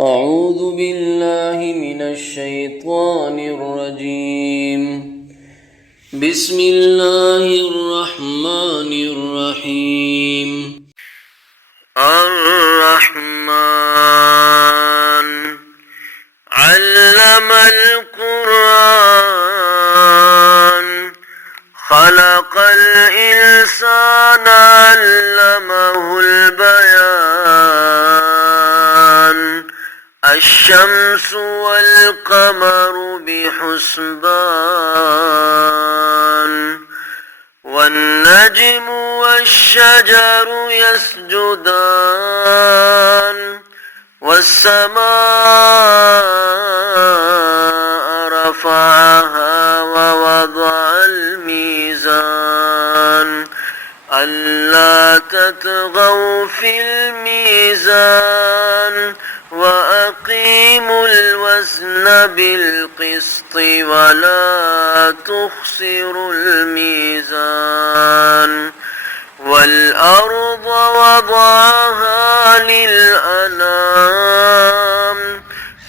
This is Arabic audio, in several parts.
أعوذ بالله من الشيطان الرجيم. بسم الله الرحمن الرحيم. الرحمن علم القرآن خلق الإنسان علمه البيان الشمس والقمر بحسبان والنجم والشجر يسجدان والسماء رفعها ووضع الميزان ألا تطغوا في الميزان وأقيموا الوزن بالقسط ولا تخسروا الميزان والأرض وضعها للأنام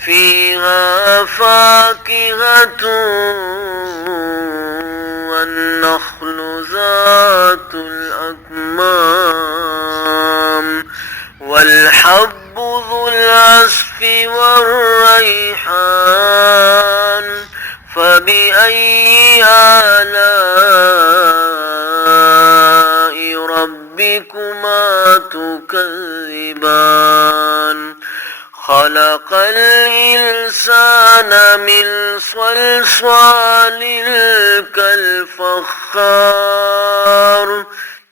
فيها فاكهة والنخل ذات الأكمام والحب ذو العصف والريحان فبأي آلاء ربكما تكذبان خلق الإنسان من صلصال كالفخار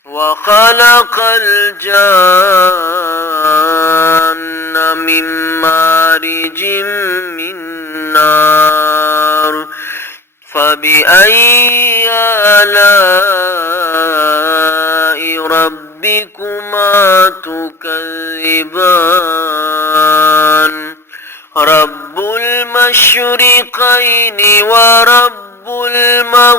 وخلق الجان من مارج من نار فبأي آلاء ربكما تكذبان رب المشرقين ورب المغربين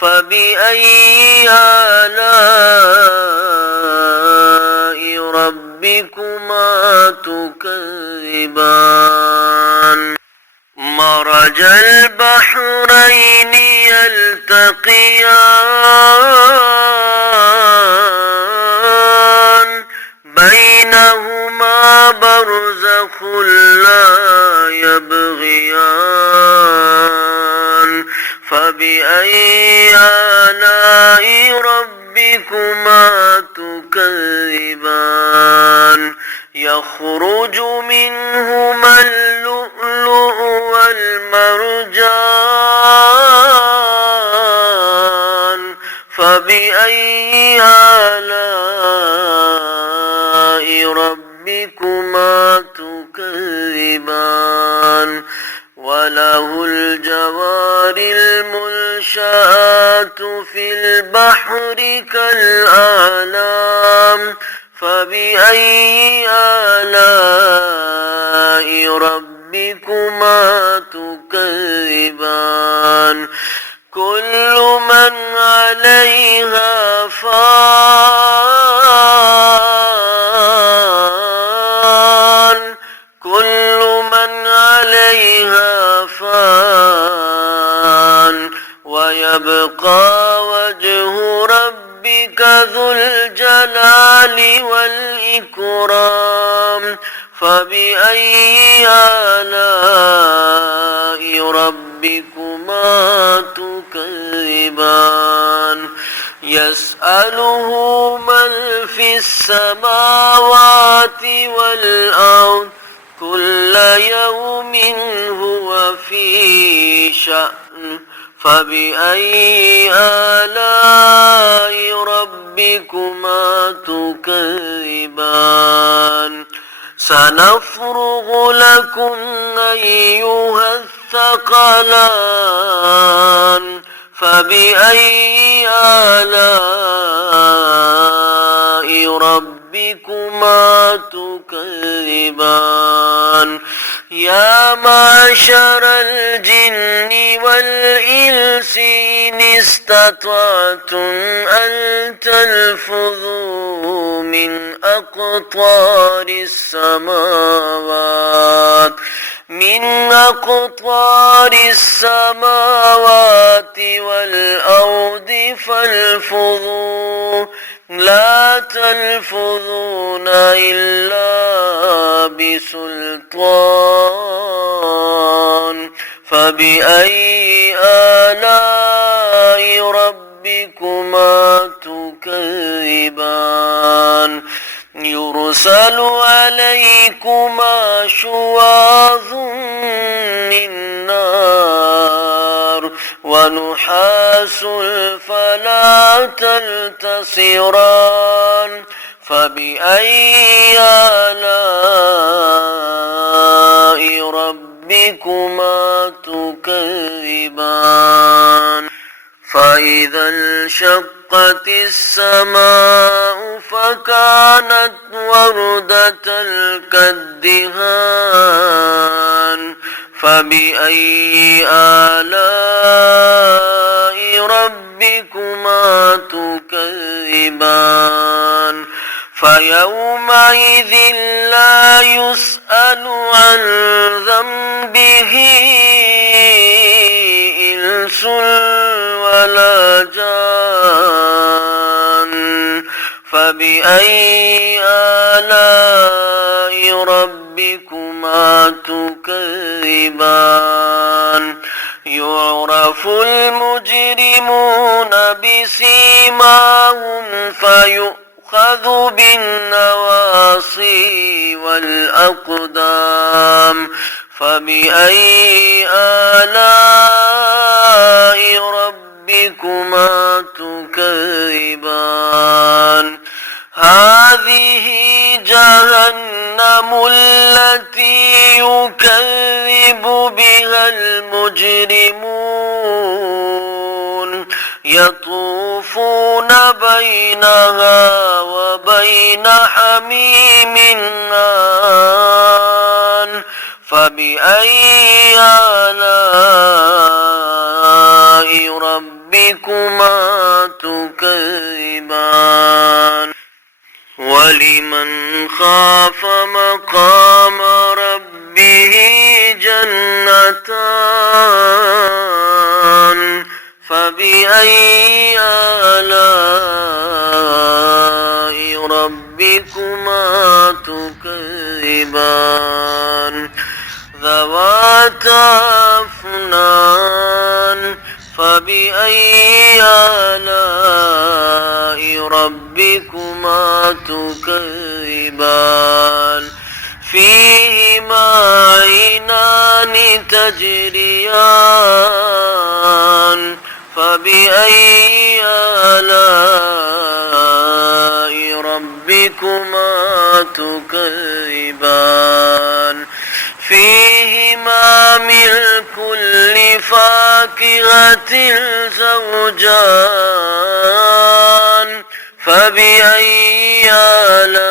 فبأي آلاء ربكما تكذبان مرج البحرين يلتقيان بينهما برزخ لا يبغيان فبأي آلاء ربكما تكذبان يخرج منهما اللؤلؤ والمرجان فبأي آلاء ربكما تكذبان وله الجوار المنشآت في البحر كالأعلام فبأي آلاء ربكما تكذبان كل من عليها فان كل من عليها فان ويبقى وجه ربك ذو الجلال والإكرام فبأي آلاء ربكما تكذبان يسأله من في السماوات والأرض كل يوم هو في شأن فبأي آلاء ربكما تكذبان سنفرغ لكم أيها الثقلان فبأي آلاء ربكما تكذبان يا معشر الجن والإنس إن استطعتم أن تنفذوا من أقطار السماوات والأرض فانفذوا لا تنفذون إلا بسلطان فبأي آلاء ربكما تكذبان يرسل عليكما شواظ من نار ونحاس فلا تنتصران فبأي آلاء ربكما تكذبان فإذا انشقت السماء فكانت وردة كالدهان فبأي آلاء ربكما تكذبان فيومئذ لا يسأل عن ذنبه إنس ولا جان فبأي آلاء ربكما تكذبان يعرف المجرمون بسيماهم فيؤخذ بالنواصي والأقدام فبأي آلاء ربكما تكذبان هذه جهنم التي يكذب بها المجرمون يطوفون بينها وبين حميم آن فبأي آلاء ربكما تكذبان ولمن خاف مقام ربه جنتان فبأي آلاء ربكما تكذبان ذواتا أفنان فبأي آلاء ربكما تكذبان فيهما عينان تجريان فبأي آلاء ربكما تكذبان فيهما من كل فاكهة زوجان فبأي آلاء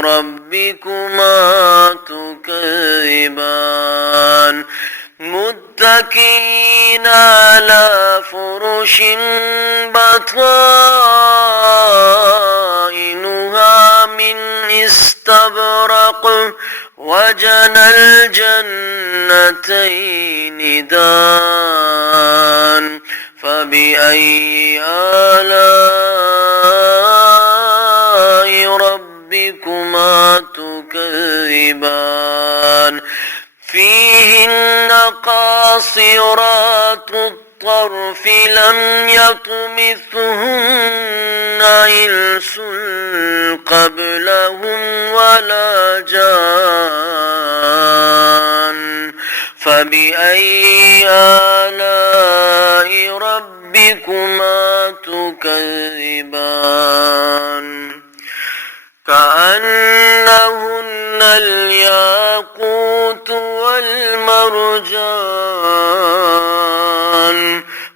ربكما تكذبان متكئين على فرش بطائنها من استبرق وجنى الجنتين دان فبأي آلاء ربكما تكذبان فيهن قاصرات الطرف لم يطمثهن إنس قبلهم ولا جان فبأي آلاء ربكما تكذبان كأنهن الياقوت والمرجان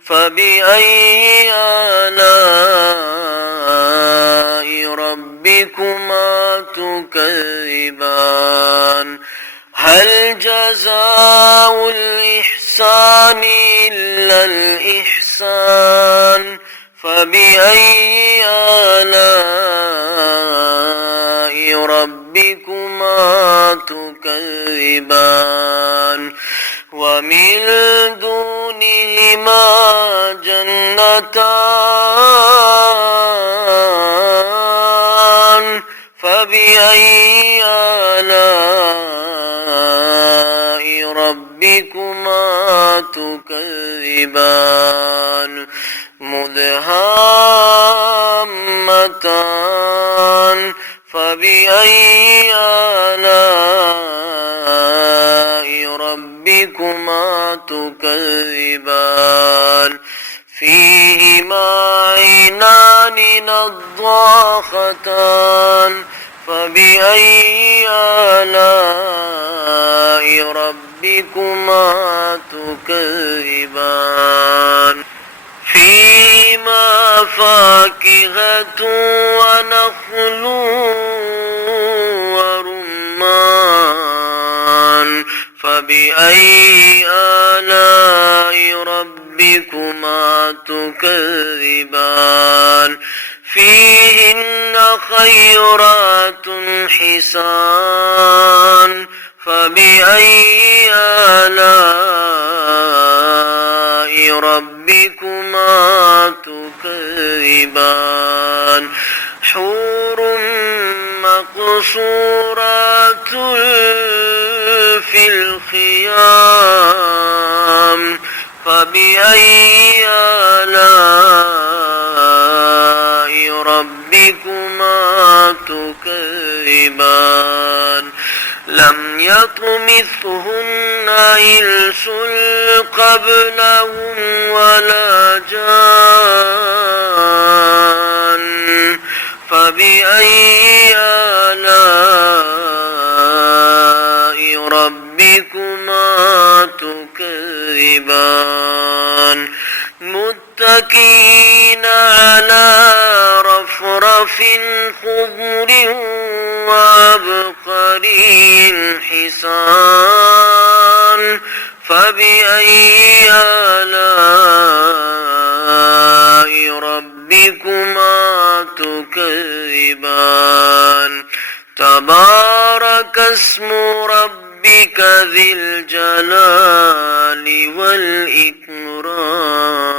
فبأي آلاء ربكما ربكما تكذبان هل جزاء الإحسان إلا الإحسان فبأي آلاء ربكما تكذبان ومن دونهما جنتان فبأي آلاء ربكما تكذبان مدهامتان فبأي آلاء ربكما تكذبان فيهما عينان نضاختان فبأي آلاء ربكما تكذبان فيهما فاكهة ونخل ورمان فبأي آلاء ربكما تكذبان فيهن خيرات حسان فبأي آلاء ربكما تكذبان حور مقصورات في الخيام فبأي آلاء ربكما تكذبان لم يطمثهن إنس قبلهم ولا جان فبأي آلاء ربكما تكذبان متكئين على رفرف خضر وعبقري حسان فبأي آلاء ربكما تكذبان تبارك اسم ربك ذي الجلال والإكرام